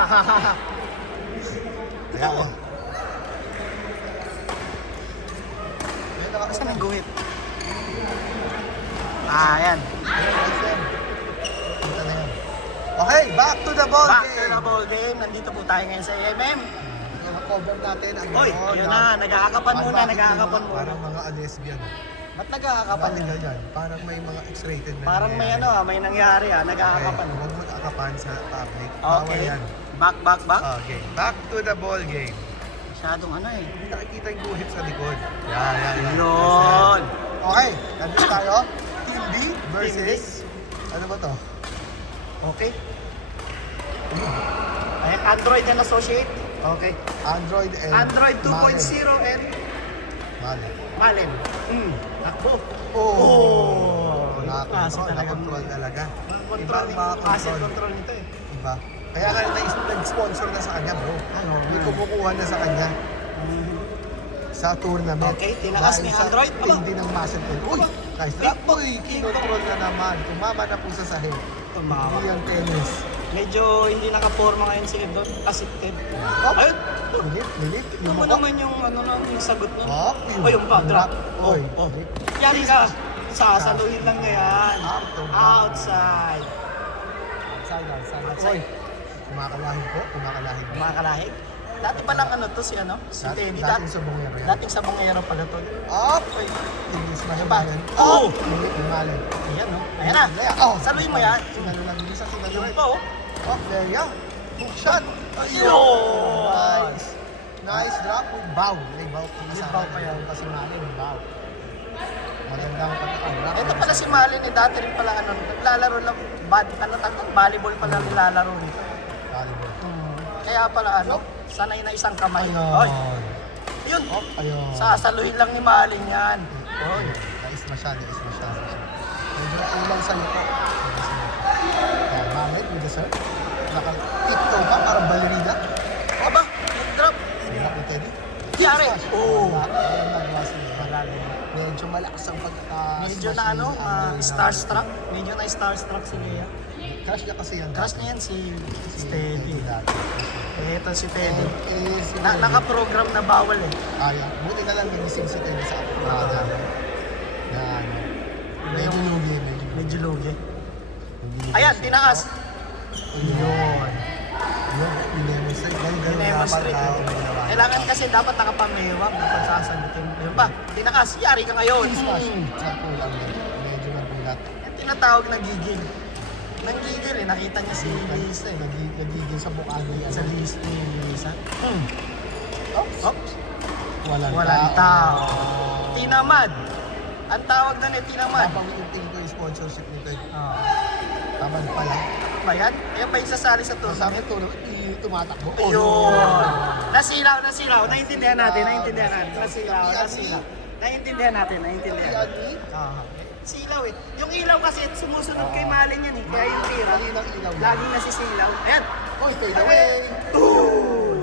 Ayan. Saan ang guhit? Ayan. Okay, back to the ball Back game. to the ball game. Nandito po tayo ngayon sa AMM. Cover natin ang Oy, yun na. Nag-aakapan muna, nag-aakapan muna. Parang mga lesbian. Ba't nag-aakapan? Bakit ganyan? Parang may mga X-rated na Parang may nangyayari. may nangyari nag-aakapan. Okay, huwag mag-aakapan sa public. Bawal Okay. yan. Back. Okay, back to the ball game. Masyadong Hindi nakikita yung guhit sa likod. Yan. Yun. Okay, nandito tayo. Team B versus... Ano ba to? Okay. Ayan, Android and Associate. Okay. Android and... Android 2.0 and Mali. Malin. Takbo. Oh! Kaso talagang Nakakontrol talaga. control, Iba ang mga asset control. control nito eh. Diba? Kaya nga nag-sponsor na sa kanya, bro. Ano? May kumukuha na sa kanya sa tournament. Okay, tinaas Dahil ni sa Android. Aba. tindi ng muscle pull. Uy! Nice drop. Uy! Kinontrol na naman. Tumama na po sa sahig. Tumawa. Hindi ang tennis. Medyo hindi nakaporma ngayon si Edon. Asicted. Oh! Ayun. Lilit. Ito mo naman yung yung sagot nun. Oh! Yung pa, drop. Oy! Yari ka. Sasaluhin lang niya yan. Outside. Outside. Oy! Kumakalahig po. Mga kalahig. Dati palang si Teddy. Dating sa bungero yan. Dating sa bungero pala to. Up! Tingis na Ba? yan. Oh! Lilit yung mali. Ayan Ayan na. Oh! Saluhin mo yan. Sinalo lang din sa sinalo Yung rin. pa Oh, there ya. Hook shot. Ayun! Nice drop. Bow. May bow pa May bow pa yan. Kasi mali, may bow. Magandang pagkakabrak. Ito pala si Malin dati rin pala naglalaro lang volleyball pala nilalaro nito. Volleyball. Kaya pala sanay na isang kamay. Oy. Yun. Ayun. Sasaluhin lang ni Malin yan. Oy. Nais masyado. Medyo ulang sa'yo po. Mamit with the serve. Naka-tiptoe pa, parang ballerina. Aba, drop. Hirap ni Teddy. Yari. Medyo malakas ang Medyo na starstruck. Medyo na starstruck si Lea. Crush niya kasi yan. Crush niya yan si Teddy. dati. Ito si Teddy. Si Naka-program na bawal eh. Buti na lang ginising si Teddy sa mga medyo lugi. Medyo lugi. Ayan, tinaas. Yun. Dinemonstrate. Dinemonstrate. Kailangan kasi dapat nakapamewang kapag sasagutin mo. Yun ba? Tinaas. Yari ka ngayon. Smash. Sakto lang yan. Medyo nagulat. Yung tinatawag na gigil. Nanggigil eh. Nakita niya si Lisa eh. Nagigil sa mukha niya. Sa Lisa. Lisa. Oops. Walang tao. Tinamad. Ang tawag na ni Tinamad. Habang iuting ko yung sponsorship nito. Oh. Tamad pala. Ba yan? Ayan ba yung sasali sa So, sabi tournament? ito, tumatakbo. Ayun. Nasilaw. Naintindihan natin. Nasilaw. Naiintindihan natin. Silaw eh. Yung ilaw kasi sumusunod kay Malin yan eh. Kaya yung tira. Ilaw. Laging nasisilaw. Ayan. Oy, fade away.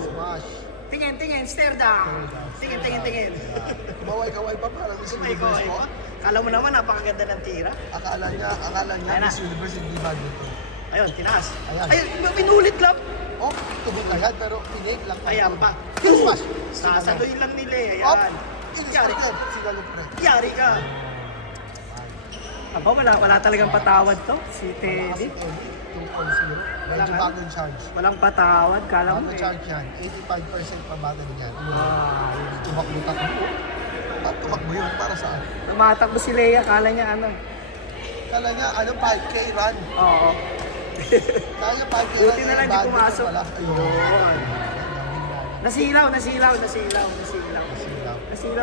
Smash. Tingin. Stare down. Tingin. Kaway pa parang Miss Ikaw. Universe po. Kala mo naman napakaganda ng tira. Akala niya Ayan na. Miss Universe hindi ba dito? Ayun, tinaas. Ayan. Ayun, pinulit lang. Oh, tubog agad pero pinake lang. Ayan pa. Smash. Sasaluhin lang nila. Up. Ayan. Yari ka. Sinalo pre. Yari ka. Aba, wala talagang patawad to. Si Teddy. 2.0. Medyo Wala bagong charge. Walang patawad. Kala mo Bagong eh. charge yan. 85% pa bago niyan. Wow. Tumakbo takbo. Tumakbo yun para saan? Tumatakbo si Lea. Kala niya Kala niya, 5K run. Oo. Kaya 5K run. Buti na lang di pumasok. Ayun. Nasilaw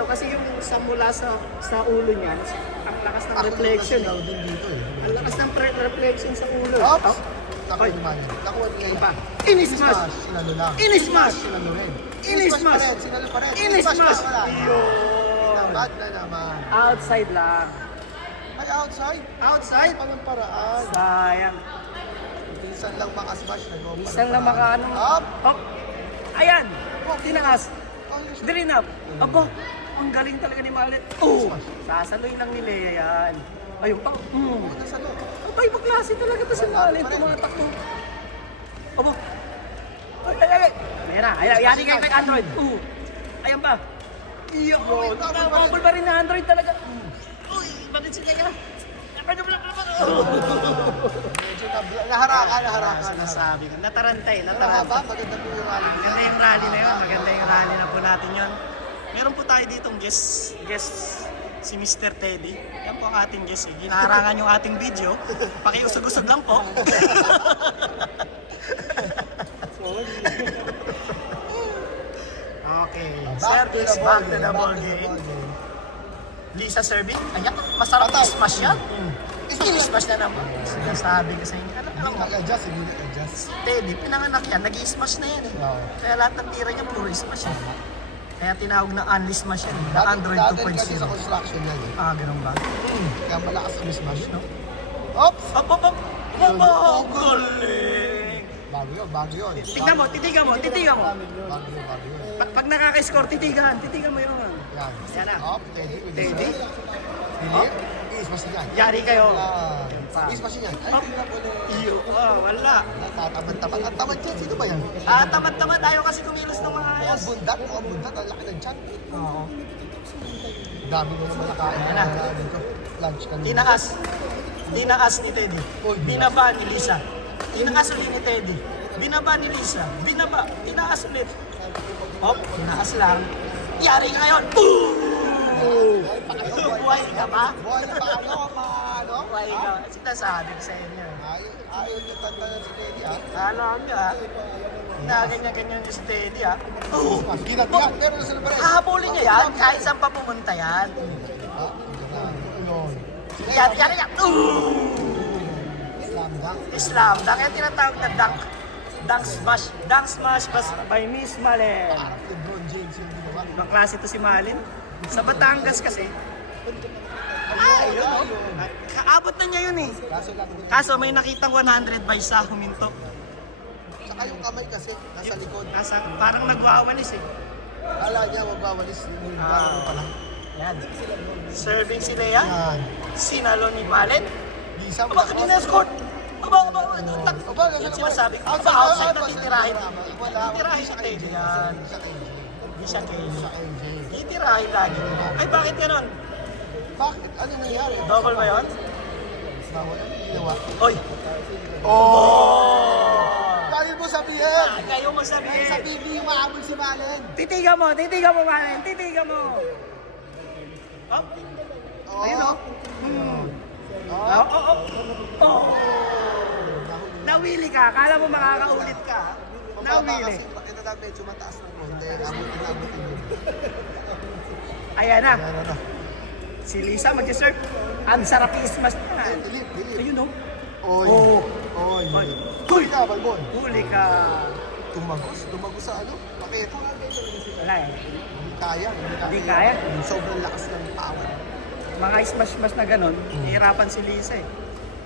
kasi yung mula sa ulo niya, ang lakas ng reflection eh. Din dito eh. Ang lakas ng reflection sa ulo. Oops! Nakuha Oy. naman yan. Nakuha niya Pa. yun. Inismash! Sinalo lang. Inismash! Sinalo rin. Inismash! Sinalo pa rin. Inismash! pa wala. Yun! Tamad na naman. Outside lang. Ay, outside. Outside? Pa ng paraan. Sayang. Minsan lang makasmash. Isang lang makaano. Up! Oh! Ayan! Tinaas. Ayos. Drain up. Aba, ang galing talaga ni Malin. Oh! Sasaluhin lang ni Lea yan. Ayun pa. Nasalo. Aba, ibang klase talaga to si Malin. Tumatakbo. Aba, na. Ayan, yan kay Android. Ayan ba? Iyo, double pa rin na Android talaga. Uy, bakit si Kaya? Medyo naharakan. Sinasabi ko. Natarantay. Mahaba, maganda po yung rally. Maganda yung rally na yun. Maganda yung rally na po natin yun. Meron po tayo ditong guest si Mr. Teddy. Yan po ang ating guest. Ginaharangan yung ating video. Pakiusog-usog lang po. Okay. Service back to the ball game. Lisa serving. Ayan, masarap i-smash yan. I-smash na naman. Sinasabi ko sa inyo. Hindi nag-adjust, hindi nag-adjust. Teddy, pinanganak yan, nag-i-smash na yan eh. Oo. Kaya lahat ng tira niya puro i-smash yan. Kaya tinawag na unleash smash yan. Na Android Dati kasi 2.0. sa construction yan eh. Ganun ba? Kaya malakas ang smash, no? Oops! Hop! Galing! Bago yun. Tignan mo, titigan mo. Bago yun. Pag nakaka-score, titigan mo yun. Yan. Yan na. Up, Teddy. with Teddy. the serve. Dilim. I-smash yan. Yari kayo. I-smash yan. Ay, Hop! hindi na po na. Iyo, wala. Tatamad-tamad. Ang tamad yan. Sino ba yan? Tamad-tamad tayo kasi kumilos ng mga ayos. Mukhang bundat. Ang laki ng chan. Oo. Dami mo naman nakain. Yan na. Lunch kanina. Tinaas ni Teddy. Uy, Binaba ni Lisa. Tinaas ulit ni Teddy. Binaba ni Lisa. Tinaas ulit. Hop, tinaas lang. Yari ka ngayon. Buhay ka pa? Boy, paano? Paano? Buhay ka. Sinasabi ko sa inyo. Ayaw niyo tantanan si Teddy, ha? Alam niyo ha. Ganyan-ganyan yung si Teddy ha. Ginat-gat. Pero nasa labas. Hahabulin niya yan. Kahit saan pa pumunta yan. Ayun. Yari yan. Slam dunk. Islam. Kaya tinatawag na dunk. Dunk smash. Dunk smash by Miss Malen. Parang LeBron James yung ginawa. Ibang klase to si Malin. Sa Batangas kasi. Yun o. Kaabot na niya yun eh. Kaso lang. Kaso may nakitang 100 by sa huminto. Saka yung kamay kasi, nasa likod. Parang nagwawalis eh. Kala niya, magbawalis. Yung dunk pala. Yan. Serving si Lea. Yan. Sinalo ni Malin. Lisa, Aba, kanina score. Aba. Yan sinasabi ko. Aba, outside na titirahin. Titirahin siya kay yan. Hindi siya kay titirahin lagi. Ay, bakit ganun? Bakit? Ano nangyari? Double ba yun? Bawal. Ano ginawa? Oy! Dahil mo sabihin! Kayo mo sabihin. Sa TV, umaabot si Malen. Titigan mo, Malin. Titigan mo. Up. Ayun o. Nawili ka. Kala mo makakaulit ka. Nawili. Ito na medyo mataas na konti. Abutin yun. Ayan na. Ayan na. Si Lisa mag-serve. Ang sarap i-smash na. Dilip. Ayun o. Oy. Oy. Huli ka, Balbon. Huli ka. Tumagos sa ano? Pakito. Wala eh. Hindi kaya. Hindi kaya. Sobrang lakas ng power. Mga smash na ganun, hihirapan si Lisa eh.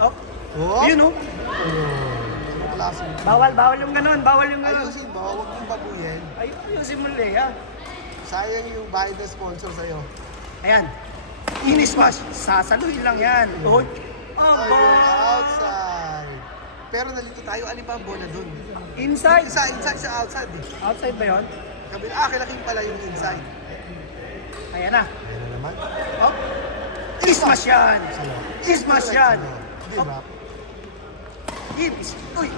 Oh. Oh. Ayun o. Anong klase? Bawal yung ganun. Ayusin mo, huwag mong babuyin. Ayusin mo Lea. Sayang yung bayad na sponsor sa'yo. Ayan. Ini-smash. Sasaluhin lang yan. Oy. Aba. Outside. Pero nalito tayo, alin ba ang bola dun? Inside. Inside sa outside eh. Outside ba yun? Kilaking pala yung inside. Ayan na. Ayan na naman. Oh. I-smash yan. I-smash yan. Di ba? Uy.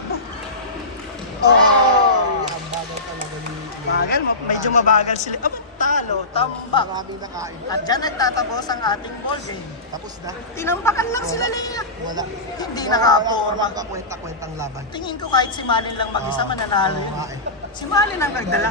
Oh! Ang bagal talaga ni... Bagal. Medyo mabagal sila. Aba, talo. Tambak. Marami nakain. At dyan nagtatapos ang ating ball game. Tapos na. Tinampakan lang sila Lea. Wala. Hindi nakaporma. Kwenta-kwentang laban. Tingin ko kahit si Malin lang mag-isa mananalo Oo yun. nga eh. Si Malin ang nagdala.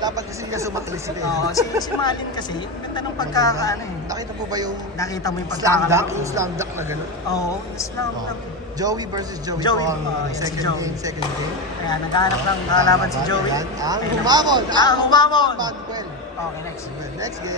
Dapat kasi niya sumaklis eh. Oo, si Malin kasi, ganda ng pagkakaano eh. Nakita mo ba yung Nakita mo yung slam dunk? pagkakalaro. Yung slam dunk na gano'n? Oo, slam dunk. Joey versus Joey, Joey, po ang yes, si Joey. second game. Kaya naghanap ng kalaban si Joey. Ang Ayun na. humamon! Ang humamon! Manuel. Okay, next. Next game.